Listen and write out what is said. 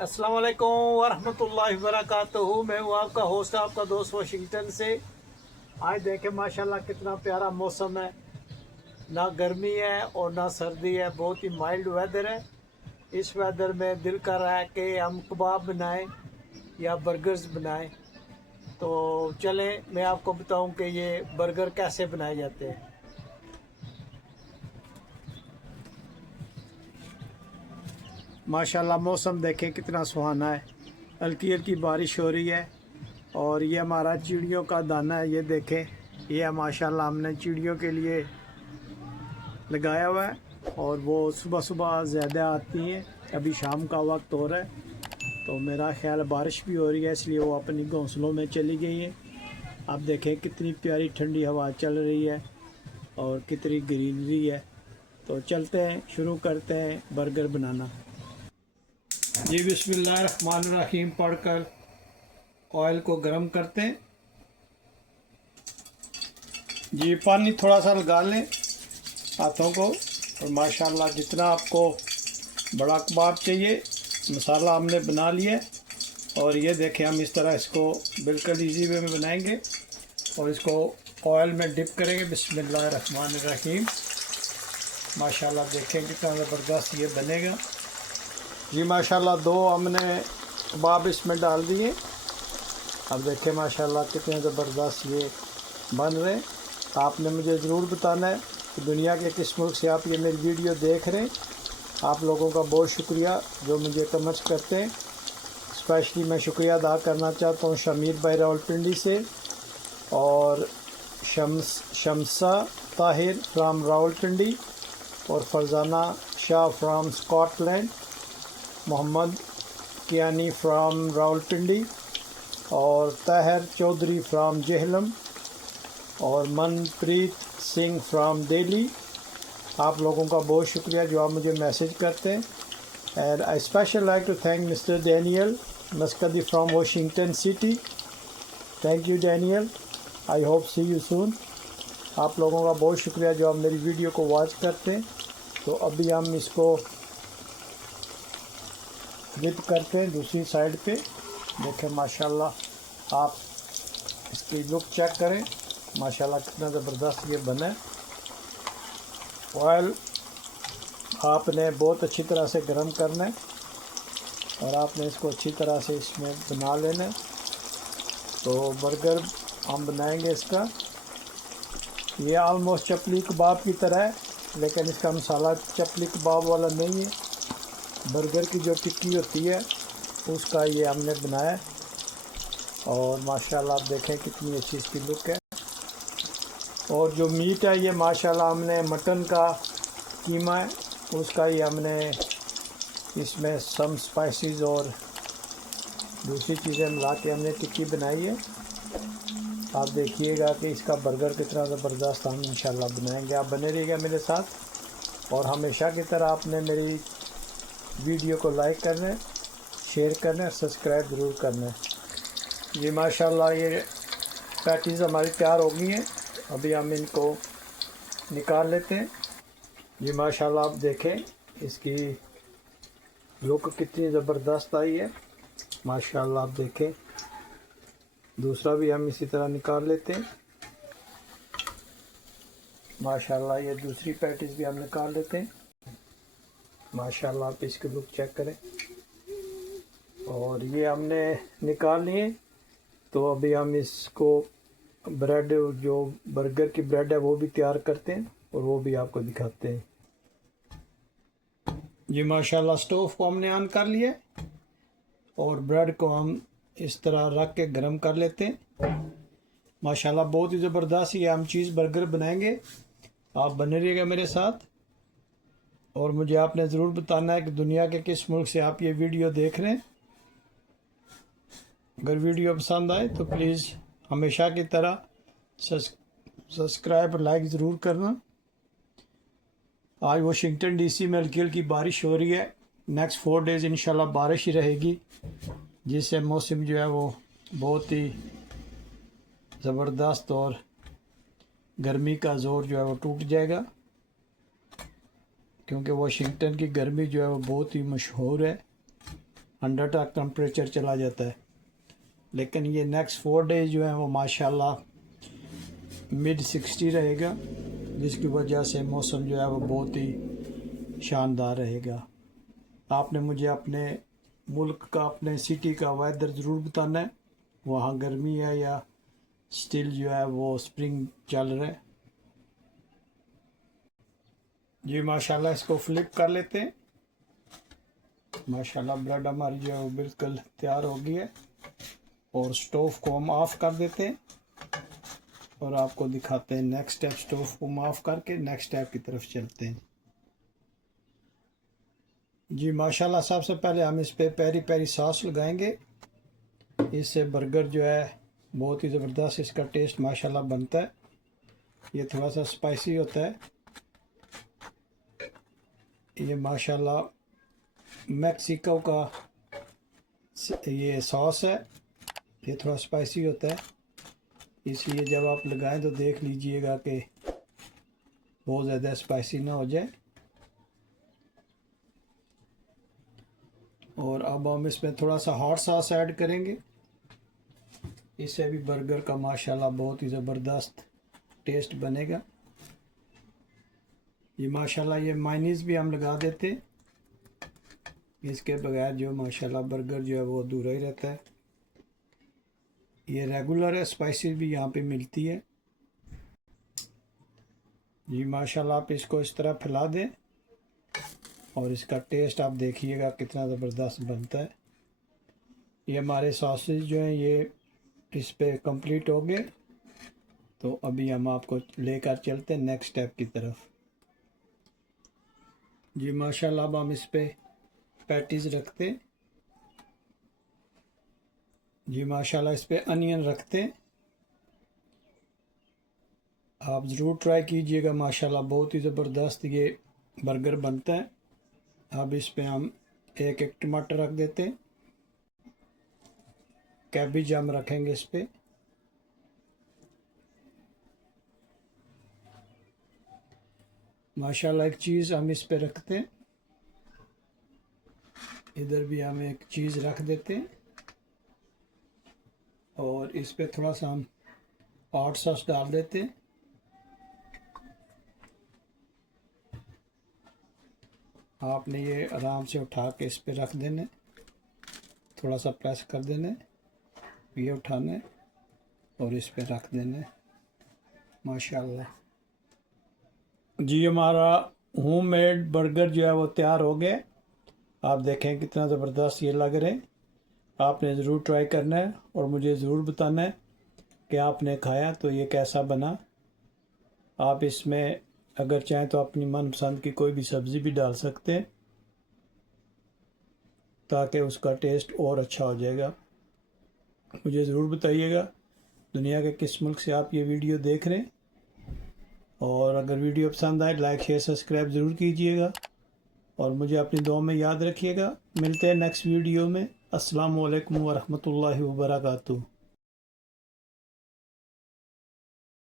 अस्सलाम वालेकुम वरहमतुल्लाहि वबरकातुहू। मैं हूँ आपका होस्ट, आपका दोस्त वाशिंगटन से। आज देखें माशाल्लाह कितना प्यारा मौसम है, ना गर्मी है और ना सर्दी है, बहुत ही माइल्ड वेदर है। इस वेदर में दिल कर रहा है कि हम कबाब बनाएं या बर्गर्स बनाएं। तो चलें मैं आपको बताऊं कि ये बर्गर कैसे बनाए जाते हैं। माशाल्लाह मौसम देखें कितना सुहाना है, हल्की हल्की बारिश हो रही है। और ये हमारा चिड़ियों का दाना है, ये देखें। ये माशाल्लाह हमने चिड़ियों के लिए लगाया हुआ है और वो सुबह सुबह ज़्यादा आती हैं। अभी शाम का वक्त हो रहा है तो मेरा ख्याल बारिश भी हो रही है, इसलिए वो अपनी घोंसलों में चली गई हैं। आप देखें कितनी प्यारी ठंडी हवा चल रही है और कितनी ग्रीनरी है। तो चलते हैं, शुरू करते हैं बर्गर बनाना। जी बिस्मिल्लाहिर्रहमानिर्रहीम पढ़कर ऑयल को गर्म करते हैं। जी पानी थोड़ा सा लगा लें हाथों को। और माशाल्लाह जितना आपको बड़ा कबाब चाहिए मसाला हमने बना लिया। और ये देखें हम इस तरह इसको बिल्कुल इजी वे में बनाएंगे और इसको ऑयल में डिप करेंगे। बिस्मिल्लाहिर्रहमानिर्रहीम। माशाल्लाह देखें कितना ज़बरदस्त ये बनेगा। जी माशाल्लाह दो हमने कबाब इसमें डाल दिए। अब देखें माशाल्लाह कितने ज़बरदस्त ये बन रहे हैं। आपने मुझे ज़रूर बताना है कि दुनिया के किस मुल्क से आप ये मेरी वीडियो देख रहे हैं। आप लोगों का बहुत शुक्रिया जो मुझे कमेंट्स करते हैं। स्पेशली मैं शुक्रिया अदा करना चाहता हूँ शमीर भाई रावलपिंडी से, और शमसा ताहिर फ्राम रावलपिंडी, और Farzana Shah from Scotland, Mohammad Kiyani from Rawalpindi, और ताहिर चौधरी फ्राम जेहलम, और मनप्रीत सिंह फ्राम दिल्ली। आप लोगों का बहुत शुक्रिया जो आप मुझे मैसेज करते हैं। And I special like to thank mister Daniel Maskadi from Washington city. Thank you Daniel, I hope see you soon. आप लोगों का बहुत शुक्रिया जो आप मेरी वीडियो को वॉच करते हैं। तो अभी हम इसको फ्लिप करते हैं दूसरी साइड पे। देखें माशाल्लाह आप इसकी लुक चेक करें, माशाल्लाह कितना ज़बरदस्त ये बना है। ऑयल आपने बहुत अच्छी तरह से गर्म करना है और आपने इसको अच्छी तरह से इसमें बना लेना है। तो बर्गर हम बनाएंगे इसका। ये आलमोस्ट चपली कबाब की तरह है, लेकिन इसका मसाला चपली कबाब वाला नहीं है। बर्गर की जो टिक्की होती है उसका ये हमने बनाया है। और माशाल्लाह आप देखें कितनी अच्छी इसकी लुक है। और जो मीट है ये माशाल्लाह हमने मटन का कीमा है, उसका ही हमने इसमें सम स्पाइसेस और दूसरी चीज़ें मिला के हमने टिक्की बनाई है। आप देखिएगा कि इसका बर्गर कितना ज़बरदस्त हम इंशाल्लाह बनाएंगे। आप बने रहिएगा मेरे साथ और हमेशा की तरह आपने मेरी वीडियो को लाइक करना है, शेयर करना है, सब्सक्राइब ज़रूर करना है। जी माशाल्लाह ये पैटीज़ हमारी तैयार हो गई हैं। अभी हम इनको निकाल लेते हैं। जी माशाल्लाह आप देखें इसकी लुक कितनी ज़बरदस्त आई है। माशाल्लाह आप देखें दूसरा भी हम इसी तरह निकाल लेते हैं। माशाल्लाह ये दूसरी पैटीज़ भी हम निकाल लेते हैं। माशाल्लाह आप इसकी लुक चेक करें। और ये हमने निकाल लिए। तो अभी हम इसको ब्रेड, जो बर्गर की ब्रेड है वो भी तैयार करते हैं और वो भी आपको दिखाते हैं। जी माशाल्लाह स्टोव को हमने ऑन कर लिया और ब्रेड को हम इस तरह रख के गर्म कर लेते हैं। माशाल्लाह बहुत ही ज़बरदस्त ये हम चीज़ बर्गर बनाएंगे। आप बने रहिएगा मेरे साथ और मुझे आपने ज़रूर बताना है कि दुनिया के किस मुल्क से आप ये वीडियो देख रहे हैं। अगर वीडियो पसंद आए तो प्लीज़ हमेशा की तरह सब्सक्राइब और लाइक ज़रूर करना। आज वाशिंगटन डीसी में हल्की हल्की बारिश हो रही है। नेक्स्ट 4 डेज़ इंशाल्लाह बारिश ही रहेगी, जिससे मौसम जो है वो बहुत ही ज़बरदस्त और गर्मी का ज़ोर जो है वो टूट जाएगा, क्योंकि वाशिंगटन की गर्मी जो है वो बहुत ही मशहूर है। 100 तक टेम्परेचर चला जाता है। लेकिन ये नेक्स्ट 4 डेज जो है वो माशाल्लाह मिड 60 रहेगा, जिसकी वजह से मौसम जो है वो बहुत ही शानदार रहेगा। आपने मुझे अपने मुल्क का, अपने सिटी का वेदर ज़रूर बताना है, वहाँ गर्मी है या स्टिल जो है वो स्प्रिंग चल रहा है। जी माशाल्लाह इसको फ्लिप कर लेते हैं। माशाल्लाह ब्रेड हमारी जो है वो बिल्कुल तैयार हो गई है और स्टोव को हम ऑफ़ कर देते हैं और आपको दिखाते हैं नेक्स्ट स्टेप। स्टोव को हम ऑफ़ करके नेक्स्ट स्टेप की तरफ चलते हैं। जी माशाल्लाह सबसे पहले हम इस पे पेरी पेरी सॉस लगाएंगे। इससे बर्गर जो है बहुत ही ज़बरदस्त इसका टेस्ट माशाल्लाह बनता है। ये थोड़ा सा स्पाइसी होता है। ये माशाल्लाह मैक्सिको का ये सॉस है, ये थोड़ा स्पाइसी होता है, इसलिए जब आप लगाएं तो देख लीजिएगा कि बहुत ज़्यादा स्पाइसी ना हो जाए। और अब हम इसमें थोड़ा सा हॉट सॉस ऐड करेंगे। इससे भी बर्गर का माशाल्लाह बहुत ही ज़बरदस्त टेस्ट बनेगा। ये माशाल्लाह ये मायनीज़ भी हम लगा देते, इसके बगैर जो माशाल्लाह बर्गर जो है वो अधूरा ही रहता है। ये रेगुलर है, स्पाइसी भी यहाँ पे मिलती है। जी माशाल्लाह आप इसको इस तरह फैला दें और इसका टेस्ट आप देखिएगा कितना ज़बरदस्त बनता है। ये हमारे सॉसेज जो हैं ये इस पे कंप्लीट हो गए, तो अभी हम आपको लेकर चलते हैं नेक्स्ट स्टेप की तरफ। जी माशाल्लाह अब हम इस पे पैटीज़ रखते हैं। जी माशाल्लाह इस पे अनियन रखते हैं। आप ज़रूर ट्राई कीजिएगा, माशाल्लाह बहुत ही ज़बरदस्त ये बर्गर बनता है। अब इस पे हम एक एक टमाटर रख देते हैं। कैबेज हम रखेंगे इस पे। माशाल्लाह एक चीज़ हम इस पे रखते हैं। इधर भी हम एक चीज़ रख देते हैं और इस पे थोड़ा सा हम हॉट सॉस डाल देते हैं। आपने ये आराम से उठा के इस पे रख देने, थोड़ा सा प्रेस कर देने, ये उठाने और इस पे रख देने। माशाल्लाह जी हमारा होममेड बर्गर जो है वो तैयार हो गया। आप देखें कितना ज़बरदस्त ये लग रहे हैं। आपने ज़रूर ट्राई करना है और मुझे ज़रूर बताना है कि आपने खाया तो ये कैसा बना। आप इसमें अगर चाहें तो अपनी मनपसंद की कोई भी सब्ज़ी भी डाल सकते हैं ताकि उसका टेस्ट और अच्छा हो जाएगा। मुझे ज़रूर बताइएगा दुनिया के किस मुल्क से आप ये वीडियो देख रहे हैं, और अगर वीडियो पसंद आए लाइक शेयर सब्सक्राइब ज़रूर कीजिएगा और मुझे अपनी दुआ में याद रखिएगा। मिलते हैं नेक्स्ट वीडियो में। अस्सलामु अलैकुम वरहमतुल्लाहि वबरकातुहू।